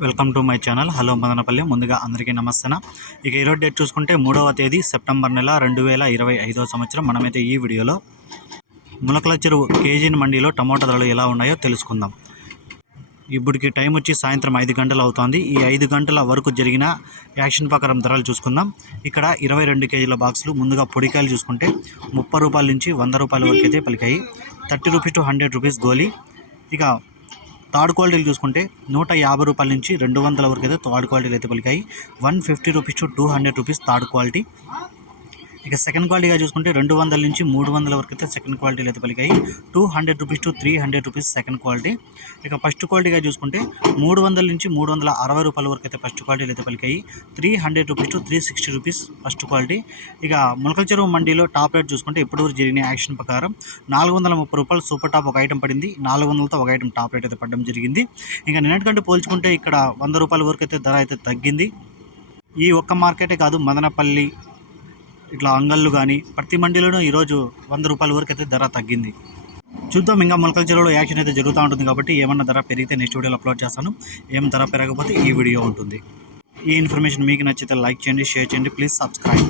Welcome to my channel. Hello Madanapalli ముందుగా అందరికీ నమస్తేన. ఇక ఈరోజు డేట్ చూసుకుంటే మూడవ తేదీ సెప్టెంబర్ నెల రెండు వేల ఇరవై ఐదవ సంవత్సరం. మనమైతే ఈ వీడియోలో ములకల చెరువు కేజీని మండీలో టమోటా ధరలు ఎలా ఉన్నాయో తెలుసుకుందాం. ఇప్పటికి టైం వచ్చి సాయంత్రం ఐదు గంటలు అవుతోంది. ఈ ఐదు గంటల వరకు జరిగిన యాక్షన్ ప్రకారం ధరలు చూసుకుందాం. ఇక్కడ ఇరవై రెండు కేజీల బాక్సులు ముందుగా పొడికాయలు చూసుకుంటే ముప్పై రూపాయల నుంచి వంద రూపాయల వరకు అయితే పలికాయి. Thirty rupees to hundred rupees గోలీ ఇక థర్డ్ క్వాలిటీలు చూసుకుంటే నూట యాభై రూపాయల నుంచి రెండు వందల వరకు అయితే థర్డ్ క్వాలిటీలు అయితే పలికాయి. One fifty rupees to two hundred rupees third quality. ఇక సెకండ్ క్వాలిటీగా చూసుకుంటే రెండు వందల నుంచి మూడు వందల వరకు అయితే సెకండ్ క్వాలిటీలు అయితే పలికాయి. Two hundred rupees to three hundred rupees second quality ఇక ఫస్ట్ క్వాలిటీగా చూసుకుంటే మూడు వందల నుంచి మూడు వందల అరవై రూపాయల వరకు అయితే ఫస్ట్ క్వాలిటీలు అయితే పలికాయి. Three hundred rupees to three sixty rupees first quality ఇక ములకల చెరువు మండీలో టాప్ రేట్ చూసుకుంటే ఇప్పటివరకు జరిగిన యాక్షన్ ప్రకారం నాలుగు వందల ముప్పై రూపాయలు సూపర్ టాప్ ఒక ఐటమ్ పడింది. నాలుగు వందలతో ఒక ఐటమ్ టాప్ రేట్ అయితే పడడం జరిగింది. ఇంకా నిన్నటికంటే పోల్చుకుంటే ఇక్కడ వంద రూపాయల వరకు అయితే ధర అయితే తగ్గింది. ఈ ఒక్క మార్కెటే కాదు మదనపల్లి ఇట్లా అంగళ్ళు కానీ ప్రతి మండీలోనూ ఈరోజు వంద రూపాయల వరకు అయితే ధర తగ్గింది. చూద్దాం ఇంకా మొలకల చెరువులో యాక్షన్ అయితే జరుగుతూ ఉంటుంది కాబట్టి ఏమన్నా ధర పెరిగితే నెక్స్ట్ వీడియోలో అప్లోడ్ చేస్తాను. ఏం ధర పెరగకపోతే ఈ వీడియో ఉంటుంది. ఈ ఇన్ఫర్మేషన్ మీకు నచ్చితే లైక్ చేయండి షేర్ చేయండి ప్లీజ్ సబ్స్క్రైబ్